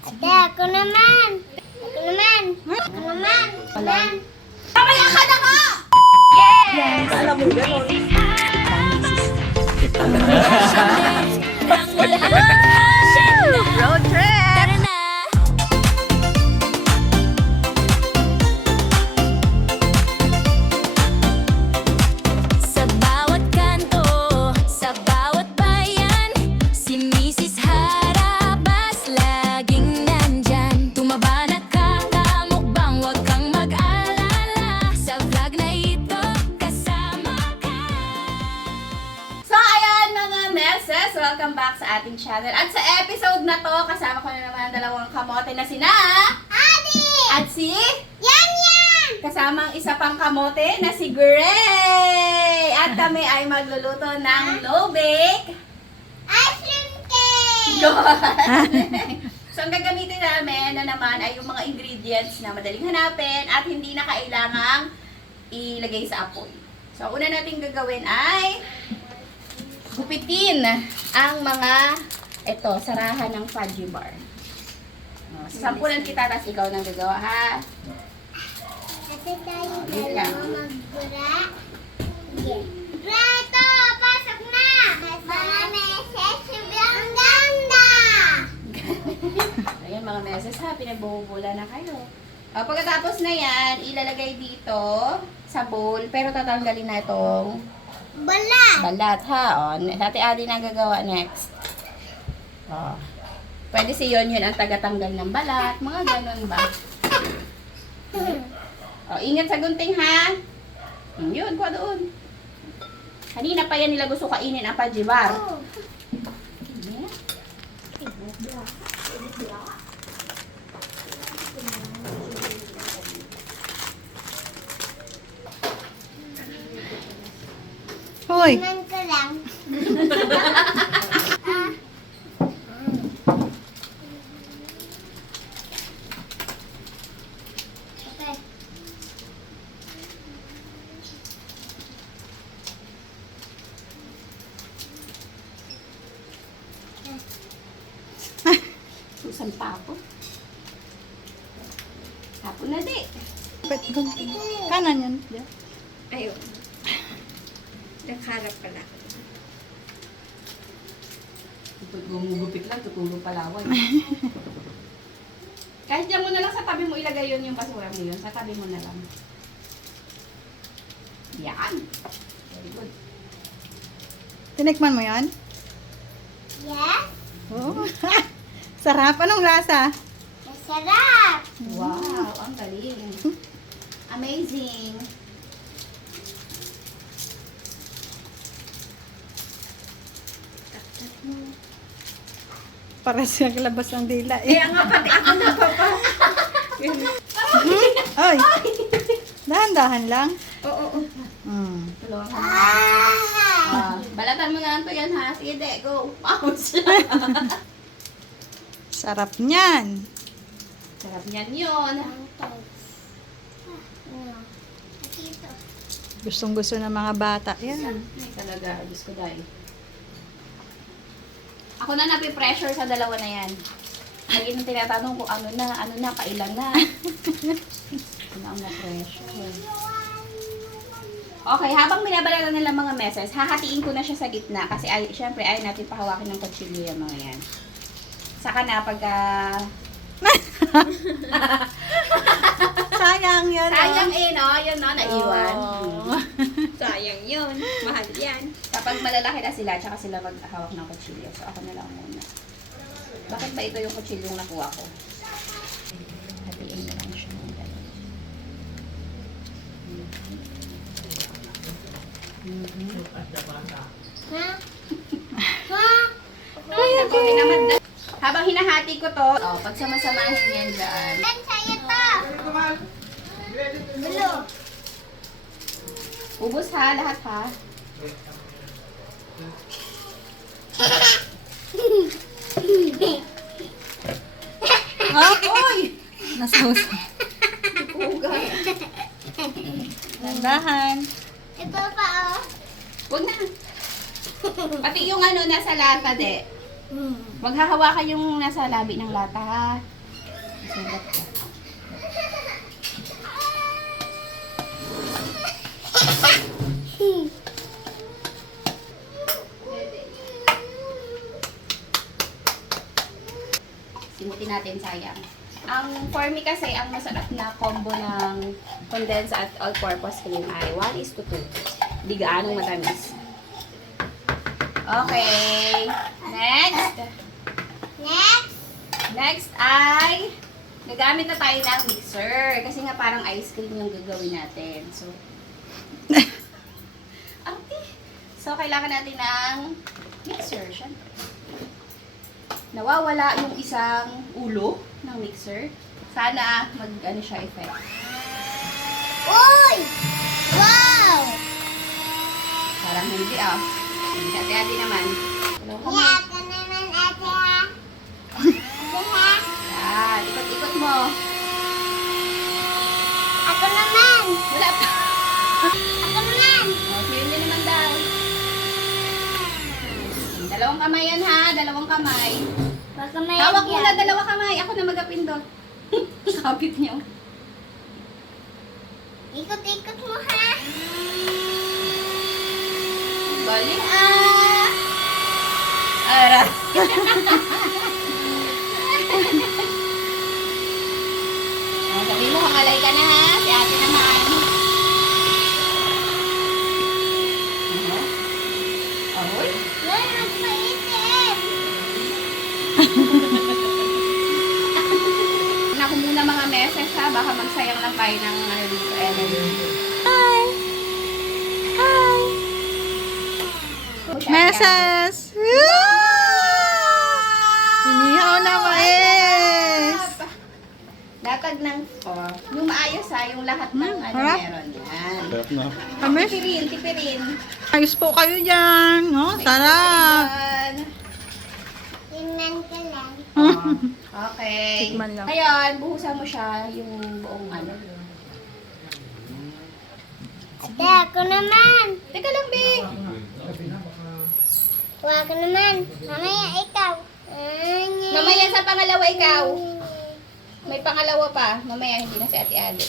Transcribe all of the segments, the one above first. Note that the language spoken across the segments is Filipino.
Ate, ako naman. Ako naman. Ako naman. Naman. Mamaya ka na nga! Alam mo gano'n. Road trip! Sa bawat kanto, sa bawat bayan, si Mrs. Harabas laging nandyan. Tumaba na kakamukbang, huwag kang mag-alala. Sa vlog na ito, kasama ka. So ayan mga meses, welcome back sa ating channel. At sa episode na to, kasama ko na naman ang dalawang kamote na sina Adi! at si Yan yan! kasama ang isa pang kamote na si Gray. At kami ay magluluto ng low-bake. Ice cream cake! So ang gagamitin namin na naman ay yung mga ingredients na madaling hanapin at hindi na kailangang ilagay sa apoy. So ang una natin gagawin ay gupitin ang mga sarahan ng fudgy bar. Sasampulan kita, tapos ikaw nang gagawa, ha? Kasi tayo Yun lang. dalawa magbura. Sige. Reto! Pasok na! Mga meses, sobrang ganda! Ayan mga meses, ha? Pinagbubula na kayo. Pagkatapos na yan, ilalagay dito sa bowl, pero tatanggalin na itong Bala! balat, ha? O, dati Adi na gagawa next. O. Pwede si Yun ang tagatanggal ng balat, mga ganun ba? O, ingat sa gunting, ha? Yun, kuha doon. Kanina pa yan nila gusto kainin ang pajibar. Oh. Hoy! Naman ko lang. Okay. Susan tapo. Tapo na di. Kanan yan. Ayun. Nakaharap pala. Pag gumugupit lang, tutulong palawan. Kahit dyan mo na lang sa tabi mo ilagay yun yung basura mo yun. Sa tabi mo na lang. Yan. Very good. Tinikman mo yan? Yes? Oo. Sarap. Anong lasa? Masarap! Wow, ang galing. Amazing. Para siya labas ng dila eh. Kaya nga pati ako napapa. Ay! Dahan-dahan lang. Oo. Hmm. Tulungan ka. Ah! Balatan mo na ito yan ha. Sige, de, go. Pause. Sarap niyan. Sarap niyan yun. Gustong gusto ng mga bata. Yan. Ay, talaga. Diyos ko dahil. Ako na napipressure sa dalawa na yan. Lagi nang tinatanong ko ano na, kailan na. Ano ang na-pressure. Okay, habang binabalatan nila mga meses, hahatiin ko na siya sa gitna kasi syempre ayaw natin pahawakin ng kutsilyo yung mga yan. Saka na pagka... Sayang yan. Sayang no? Yun no, naiwan. Oh. Sayang yun. Mahal yan. Kapag malalaki na sila, tsaka sila maghahawak ng kutsilyo. So ako na lang muna. Bakit ba ito yung kutsilyong nakuha ko? Hatiin na lang siya ng ganun. Ha? Ha? Okay naman. Habang hinahati ko to, pagsamasamahin yan dyan. Yan sa'yo to! Gulo! Ubus ha, lahat ha. Oy! Nasaus. Puga. Dahan. Ito pa oh. Huwag na. Pati yung nasa lata de. Huwag hahawakan yung nasa labi ng lata, ha? Sugat ka. Simutin natin, sayang. Ang for me kasi, ang masarap na combo ng condensed at all-purpose cream ay 1:2. Di gaanong matamis. Okay. Next. Next. Next ay gagamit na tayo ng mixer. Kasi nga parang ice cream yung gagawin natin. So, okay. So, kailangan natin ng mixer. Siyempre. Nawawala yung isang ulo ng mixer. Sana mag-ano siya effect. Uy! Wow! Parang hindi ah. Hati-hati naman. Hello, come on. Iyak ka naman, ate ha. Ate ha. Yan. Ikot-ikot mo. Ako naman. Wala pa. Ako naman. Okay, yun din naman daw. Dalawang kamay yan ha. Dalawang kamay. Baka may Hawak mo na dalawang kamay. Ako na magapindot. Kapit niyo. Ikot-ikot mo ha. Galing ah! Ara. Sabihin mo, kakalay ka na ha. Si ate naman. Ahoy. Wala, magpaitin. Naku muna mga meses ha. Baka magsayang lang tayo ng ano dito. Energy. Meses! Inihaw na mais! Datag ng, yung maayos ha, yung lahat ng ano harap. meron yan. Kami? Tipirin, tipirin. Ayos po kayo dyan. Oh, sarap! Yan. Tingnan ka lang. Okay. Tikman lang. Ngayon, buhusan mo siya yung buong ano. Ate, ako naman. Teka lang, be. Huwag ka naman. Mamaya ikaw. Mamaya sa pangalawa ikaw. May pangalawa pa. Mamaya, hindi na si Ate Ade.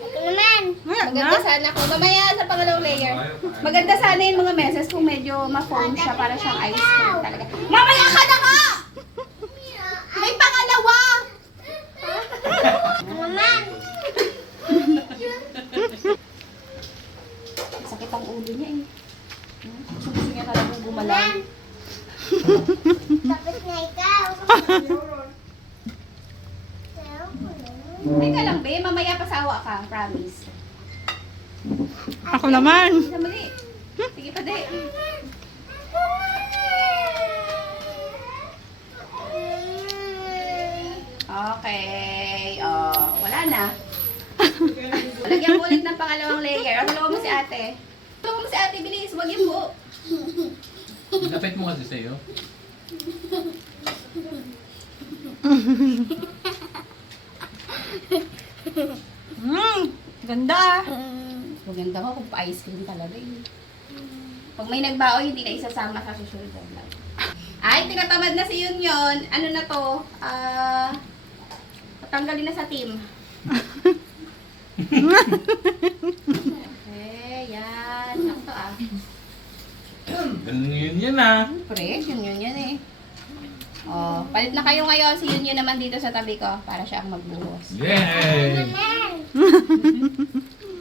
Ako naman. Maganda sana kung mamaya sa pangalawang layer. Maganda sana yung mga meses kung medyo ma-foam siya para siyang ice cream talaga. Mamaya ka na nga! May pangalawa! Ako naman. Sakit ang ulo niya eh. Gusto niya talagang gumalaw. Tapos na ikaw. Teka lang, be. Mamaya pasawa ka. Promise. Ako naman. Dali. Sige pa, de. Okay. Oh, wala na. Lagyan mo ulit ng pangalawang layer. Ang mo si ate. Tulungan mo si ate, bilis. Huwag yung buo. Lapit mo kasi sa'yo. Ganda ah. Maganda ko kung pa-ice cream talaga eh. Pag may nagbaoy, hindi na isasama sa susunod na vlog. Ay, tinatamad na si Yun. Ano na to? Patanggalin na sa team. Okay, yan. Ako to ah. Ganun yun ah. Fresh, Yun yan eh. Oh, palit na kayo ngayon. Si Yun naman dito sa tabi ko para siya ang magbuhos. Yay!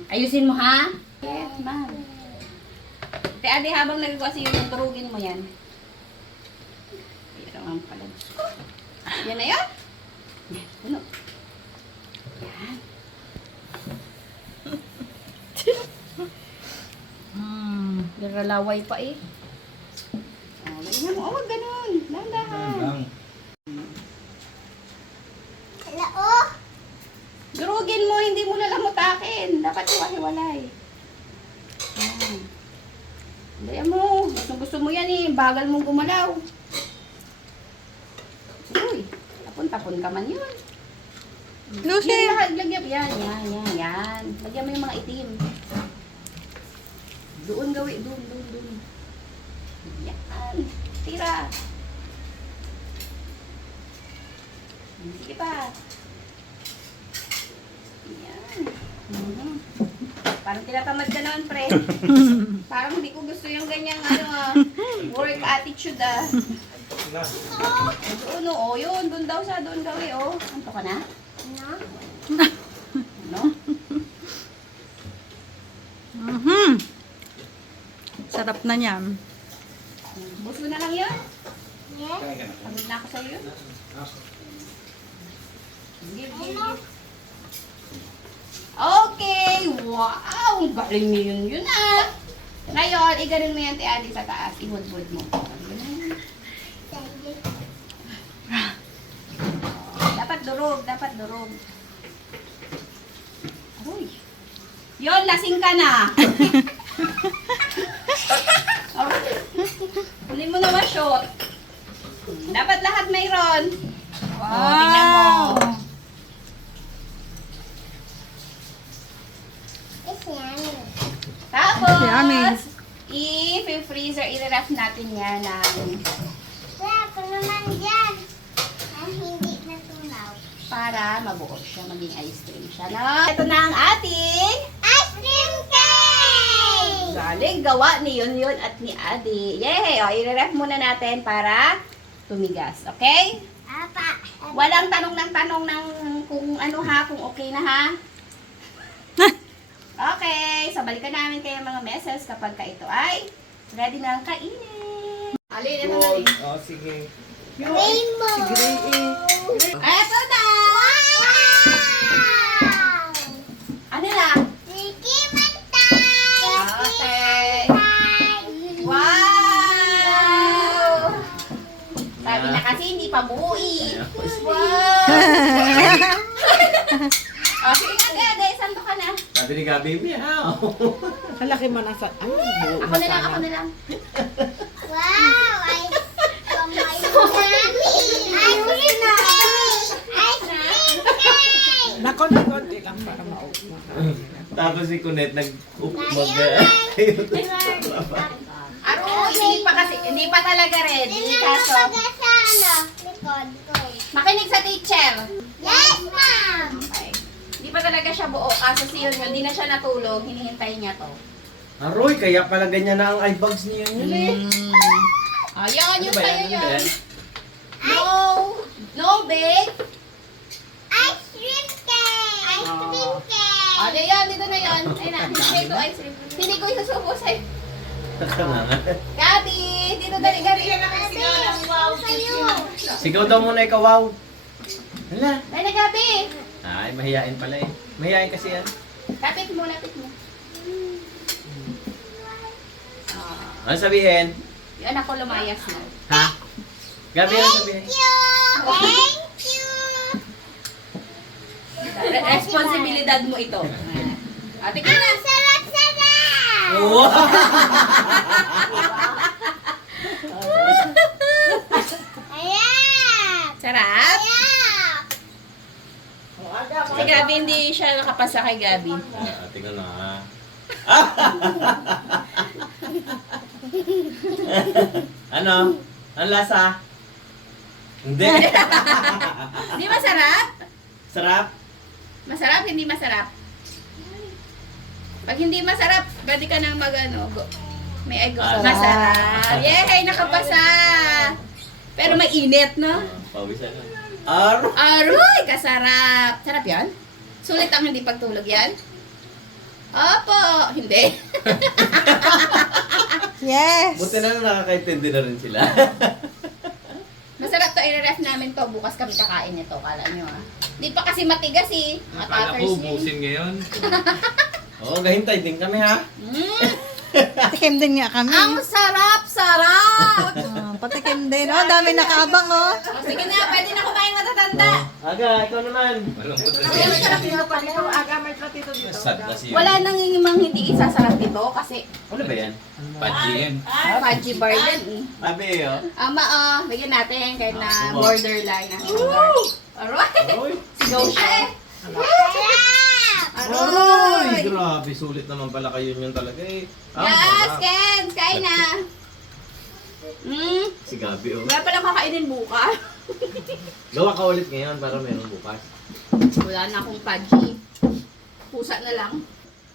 Ayusin mo ha? Yes, ma'am. Te ade, habang nagagawa si Yun, turugin mo yan. Pero ang pala. Yan na yun? Ano? Yan. Nagalaway pa eh. Oh, ganyan mo. Oh, wag ganun. Dahan-dahan. Hello? Durugin mo, hindi mo lalamutakin. Dapat hiwa-hiwalay. Yan. Daya mo. Gusto mo yan eh. Bagal mong gumalaw. Uy, tapon-tapon ka man yun. Lucy! Yan lahat, lagyan. Yan. Lagyan mo yung mga itim. Doon gawin. Doon. Yan. Tira. Sige pa. Yan. Parang tinatamad ka naman, pre. Parang hindi ko gusto yung ganyang work attitude Doon, yun. Doon daw sa doon gawin, Anto ka na? No? Ano? Sarap na niyan. Buso na lang yun. Yes? Pagod na ako sa'yo yun. Give. Okay! Wow! Ang galing niyo yun Ngayon, iganon mo yan, Ate sa taas. Ihudbud mo. Dapat durog. Aroy. Yon, lasing ka na. Huli mo na ma-shot. Dapat lahat mayroon. Tingnan mo. It's yummy. Tapos, Yummy. i-freezer, i-ref natin yan ng Wala ko naman dyan. Ang hindi natunaw. para mabuo siya, maging ice cream siya. No? Ito na ang ating Ice cream cake! galing gawa ni Yun at ni Adi. Yay! O, i-ref muna natin para tumigas. Okay? Apa. Walang tanong ng kung ano kung okay na ha. Okay, so balikan namin kayo mga meses kapag ka ito ay ready na ang kainin. Alin, ito na rin. Sige. Rainbow! Eto na! Wow! Ano na? Ricky Mantay! Okay. Wow! Sabi na kasi hindi pa buo eh. Wow! O, sige nga, Ade, santo ka na. Sabi ni Gabi, meow. Kalaki man ang sa... Ako na lang. Wow! Ice yummy! Ice cream cake! Ice cream cake! Nakonti lang para maubos. Tapos si Kunet Aro, hindi pa talaga ready. Kaso, sa likod ko. makinig sa teacher. Yes, ma'am! Okay. Hindi pa talaga siya buo. Kaso si Yun, hindi na siya natulog. Hinihintay niya to. Aroy, kaya pala ganyan na ang eye bags niya yun eh. Ayun, yung sa'yo Ano ba yun. yan? No bake. Ice cream cake! Ice cream cake! O, yan, dito na yun. Ayun na, hindi ko ice cream. Hindi ko isusubo sa'yo. Gabi, dito dali, Gabi. Wow, sa'yo! Sigaw daw muna ikaw, wow. Hala. Dali na, Gabi. Ay, mahihain pala eh. Mahihain kasi yan. Lapit mo. Ano sabihin? Yung anak ko lumayas na. Ha? Gabi, ano sabihin? Thank you! Responsibilidad mo ito. Ate ka na. Ang sarap-sarap! Oo. Ayan! Sarap. Ayan! Si Gabi, hindi siya nakapasa kay Gabi. Tingnan na ha. Ano? Ang lasa? Hindi. Hindi masarap? Sarap? Masarap, hindi masarap. Pag hindi masarap, pwede ka nang may ego. Masarap. Yay, nakapasa. Pero mainit, no? Pawisan na. Aroy. Aroy, kasarap. Sarap yan? Sulit ang hindi pagtulog yan? Opo, hindi. Yes! Buti na lang nakakaintindi na rin sila. Masarap to, i-ref namin to. Bukas kami kakain nito, kala nyo Di pa kasi matigas eh. Mga Akala tatters ko, yun. busin ngayon. Oo, gahintay din kami ha. Patikim din nga kami. Ang sarap! Patikim din. Oh, dami nakaabang oh. O, sige na, pwede na kumain matatanda. Aga, ikaw naman. Malungkot na Ang siya. sarap nito pala. Sad na siya. Wala nang mang hindi isasarap dito kasi Ano ba yan? Padji yan. fudgy bar yan eh. Sabi oh. Ama, bigyan natin kahit na Sumo. borderline ang sugar. Alright. Aroy. Sigaw siya eh. Aroy! Aroy. Grabe, sulit naman pala kayo yun talaga eh. Yes, Ken! Kain na. Si Gabi oh. Wala palang kakainin bukas. Gawa ka ulit ngayon para meron bukas. Wala na akong pudgy. Pusa na lang.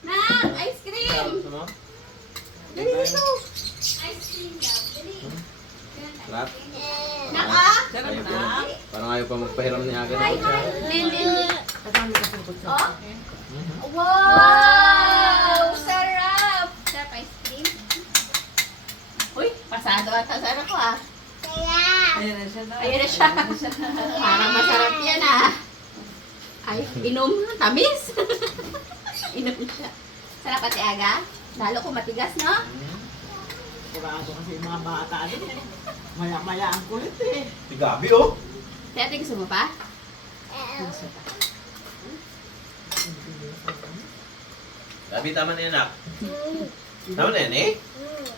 Nak! Ice cream! Gusto mo? Dali dito! Sarap. Nak ah! Ayaw pa. Parang ayaw pa magpahiram ni Aga. Hi, hi! Din, din, din. Oh? Wow! Sarap! Sarap ice cream. Uy, pasado ata sa ano ko ah. Kaya. Ayan na siya. Ayun na siya. Parang masarap yan ah. Ay, inom. Tamis. Inom siya. Sarap Ate Aga. Lalo ko matigas, no? Kurado kasi yung mga bata din eh. Maya-maya ang kulit eh. Si Gabi oh. Ate, gusto mo pa? Gabi, tama na yan, Nak. Tama na yan eh.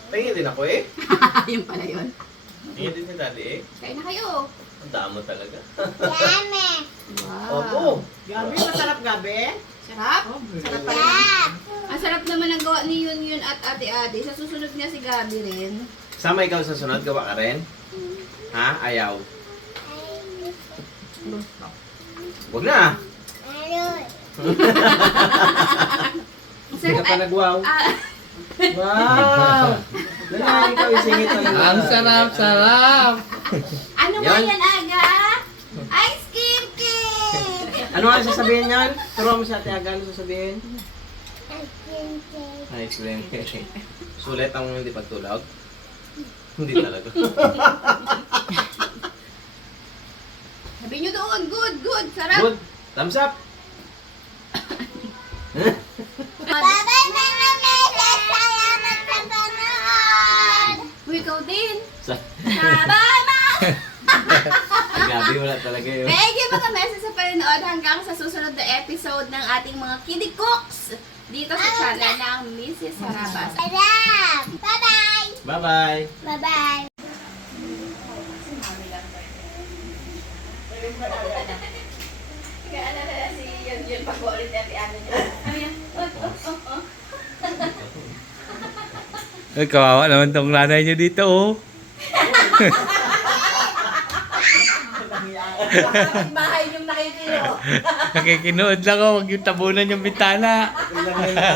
Tingin din ako eh. Yun pala yun. Tingin din si Daddy eh. Kain na kayo. Ang damo talaga. Yummy. Wow. Opo. Gabi, masarap gabi. Sarap? Oh, Sarap pa rin. Ang sarap naman ang gawa ni Yun at Ate-Ate. Sa susunod niya si Gabi rin. Sama ikaw sa sunod, gawa ka rin? Ha? Ayaw. Huwag na. Ayun. Ang Hindi ka pa ay- nag-wow. Ah, Wow! Lala, ikaw isingit na lang. Ang sarap! ano nga Yan. yan, Aga? Ice cream cake! Ano nga sasabihin niyan? Turo mo sa Ate Aga, ano sasabihin? Ice cream. Sulit ang hindi pagtulog. Hindi talaga. Sabi nyo doon, good, good, sarap. Good. Thumbs up. Bye-bye, mga meses. Salamat sa panood. Uy, ikaw din. Sa Bye-bye, Gabi, wala talaga yun. Thank you mga meses sa panonood hanggang sa susunod na episode ng ating mga kiddie cooks dito sa channel ng Mrs. Harabas. Sarap. Bye-bye. Bye-bye! Bye-bye. Kaya na si Yun pag-ulit at i-ano niya. Ano yan? Ay, kawawa naman tong nanay niyo dito, oh. Bahay niyong nakikilo. Nakikinood lang, oh. Huwag yung tabunan yung bintana. Ilang na